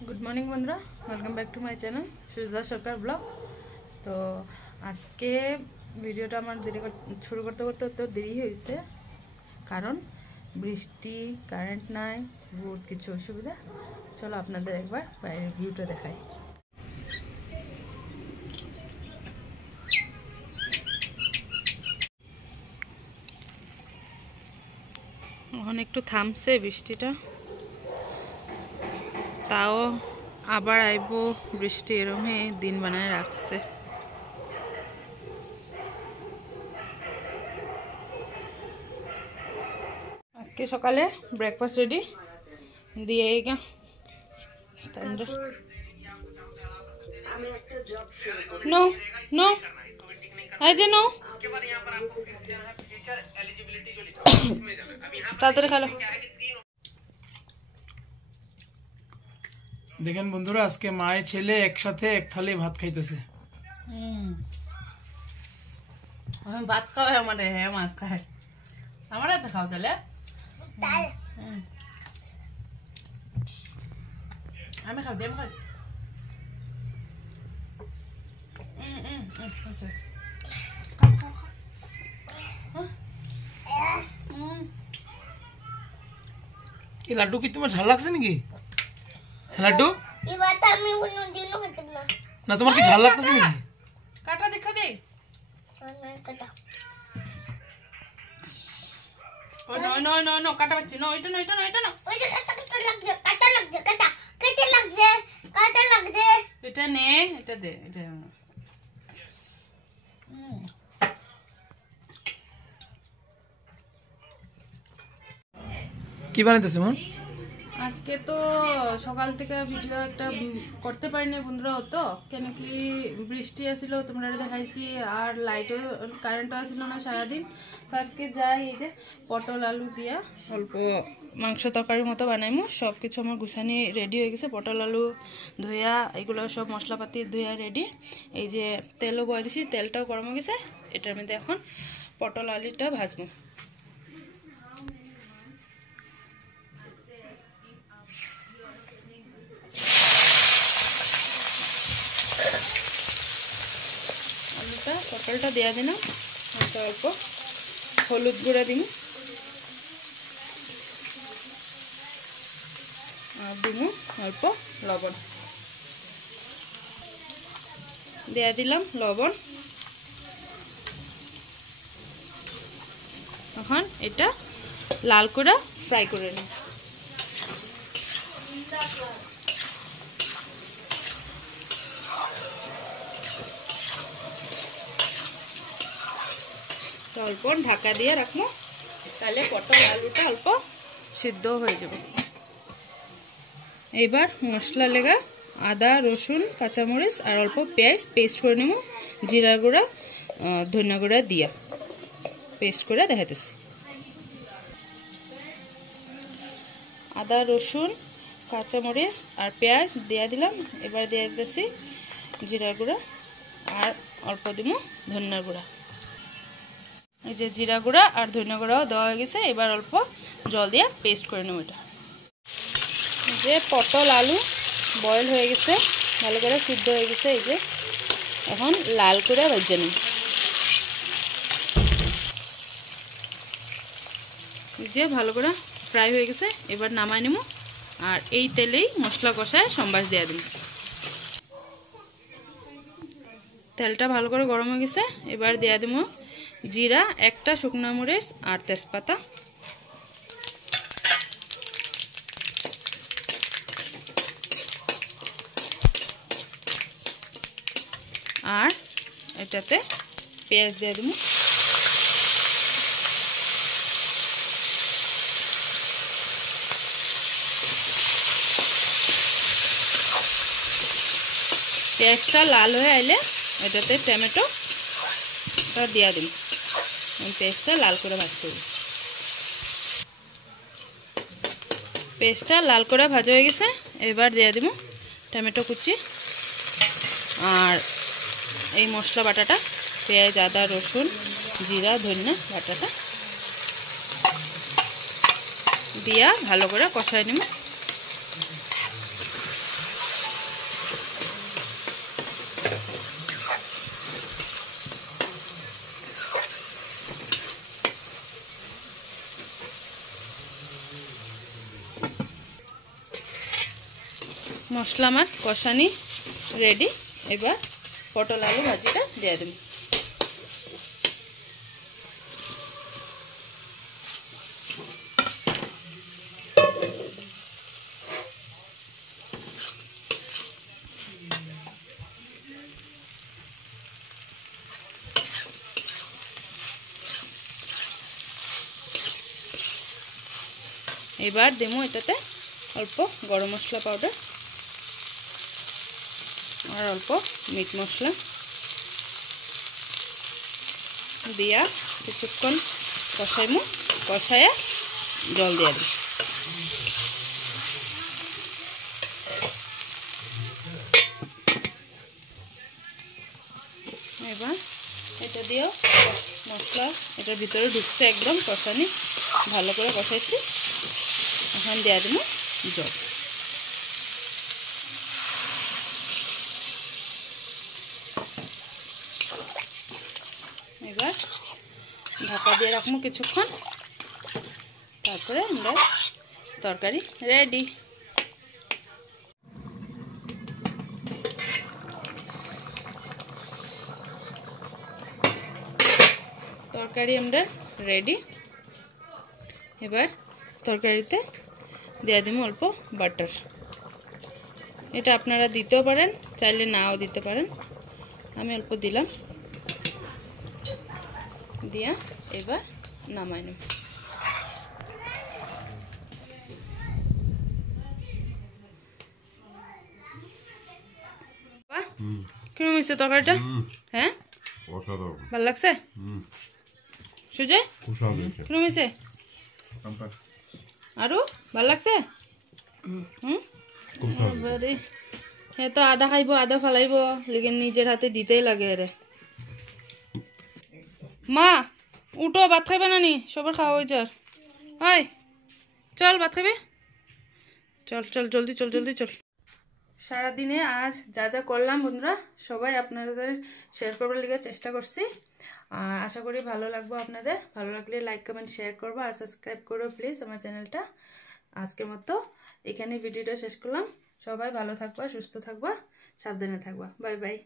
Good morning बंधुरा welcome back to my channel Suja Sarkar blog. तो आज के भिडियोटा देरी शुरू करते करते तो देरी हो कारण बृष्टि कारेंट नाई बहुत किछु असुविधा। चलो आपनादेर एक बार बाहर भिउटा देखाई। এখন একটু থামছে বৃষ্টিটা, তাও আবার আইব বৃষ্টি, এরমই দিন বানায় রাখছে। আজকে সকালে ব্রেকফাস্ট রেডি দিয়ে গা নো নো এই যে নো তাড়াতাড়ি খেলো। দেখেন বন্ধুরা, আজকে মায়ের ছেলে একসাথে এক থালি ভাত খাইতেছে। ভাত খাওয়াই আমার হ্যাঁ মাছ খায় আমার এত খাও তাহলে আমি খাও দিয়ে খাই। কি লাড্ডু, কি তোমার ঝাল লাগছে নাকি? লাড্ডু না, তোমার কি ঝাল লাগতেছে নাকি? কাটা দেখা দে কাটা পাচ্ছি না, ওইটা না, ওইটা না, ওইটা না, এটা নে, এটা দে, এটা কি বানাইতেছে মন? আজকে তো সকাল থেকে ভিডিও একটা করতে পারিনি বন্ধুরা, হতো কেন কি বৃষ্টি আসছিল, তোমরা দেখাইছি, আর লাইটও কারেন্টও আসছিল না সারাদিন। তো আজকে যাই এই যে পটল আলু দিয়া অল্প মাংস তরকারির মতো বানাইমু। সব কিছু আমার গুছানি রেডি হয়ে গেছে, পটল আলু ধুয়া এগুলো সব মশলাপাতি ধুয়া রেডি। এই যে তেলও বয়ে দিছি, তেলটাও গরম হয়ে গেছে, এটার মধ্যে এখন পটল আলুটা ভাজবো। পটলটা দেওয়া দিন, অল্প অল্প হলুদ গুঁড়া দিন, আর দিব অল্প লবণ, দেয়া দিলাম লবণ। এখন এটা লাল করে ফ্রাই করে নিই। অল্প ঢাকা দিয়ে রাখবো, তাহলে পটল আলুটা অল্প সিদ্ধ হয়ে যাবে। এবার মশলা লেগা আদা রসুন কাঁচামরিচ আর অল্প পেঁয়াজ পেস্ট করে নেব, জিরা গুঁড়া ধনিয়া গুঁড়া দিয়া পেস্ট করে দেখাতেছি। আদা রসুন কাঁচামরিচ আর পেঁয়াজ দিয়া দিলাম, এবার দিয়ে দিতেছি জিরা গুঁড়া আর অল্প দিব ধনিয়া গুঁড়া। এই যে জিরা গুঁড়া আর ধনিয়া গুঁড়াও দেওয়া হয়ে গেছে, এবার অল্প জল দিয়ে পেস্ট করে নেব। এটা যে পটল আলু বয়েল হয়ে গেছে, ভালো করে সিদ্ধ হয়ে গেছে, এই যে এখন লাল করে ভেজে নিই। এই যে ভালো করে ফ্রাই হয়ে গেছে, এবার নামাই নেব, আর এই তেলেই মশলা কষায় সম্বাস দিয়ে দিন। তেলটা ভালো করে গরম হয়ে গেছে, এবার দিয়ে দেবো জিরা, একটা শুকনো মরিচ আর তেজপাতা, আর এটাতে পেঁয়াজ দিয়ে দেবো। পেঁয়াজটা লাল হয়ে আইলে এটাতে টমেটো দিয়া দিন, পেস্টটা লাল করে ভাজতে হবে। পেস্টটা লাল করে ভাজা হয়ে গেছে, এবার দিয়ে দিব টমেটো কুচি আর এই মশলা বাটাটা, পেঁয়াজ আদা রসুন জিরা ধনিয়া বাটাটা দিয়া ভালো করে কষাই নিব। মশলা আমার কষানি রেডি। এবার পটল আলু ভাজিটা দিয়ে দেব। এবার দেবো এটাতে অল্প গরম মশলা পাউডার আর অল্প মিট মশলা দিয়া কিছুক্ষণ কষাইমু। কষায়া জল দিয়ে দিই। এবার এটা দিয়েও মশলা এটার ভিতরে ঢুকছে একদম কষানি, ভালো করে কষাইছি। এখন দিয়ে দেবো জল। এবার ঢাকা দিয়ে রাখবো কিছুক্ষণ, তারপরে আমরা তরকারি রেডি। তরকারি আমরা রেডি। এবার তরকারিতে দিয়ে দিব অল্প বাটার। এটা আপনারা দিতেও পারেন, চাইলে নাও দিতে পারেন। আমি অল্প দিলাম, দিয়া এবার নামাই নেব। কেমন হয়েছে তরকারিটা? হ্যাঁ, ভালো লাগছে? সুজয় কেমন হয়েছে? আরো ভাল লাগছে? হে তো আধা খাইব আধা ফালাইব, লেকিন নিজের হাতে দিতেই লাগে রে। মা উঠো, ভাত খাইবে না নি? সবার খাওয়া হয়ে যার। হয় চল ভাত খাবে, চল চল জলদি চল জলদি চল। সারাদিনে আজ যা যা করলাম বন্ধুরা সবাই আপনাদের শেয়ার করবার লিগে চেষ্টা করছি। আর আশা করি ভালো লাগবে আপনাদের। ভালো লাগলে লাইক কমেন্ট শেয়ার করবো আর সাবস্ক্রাইব করো প্লিজ আমার চ্যানেলটা। আজকের মতো এখানে ভিডিওটা শেষ করলাম। সবাই ভালো থাকবা, সুস্থ থাকবা, সাবধানে থাকবা। Bye bye.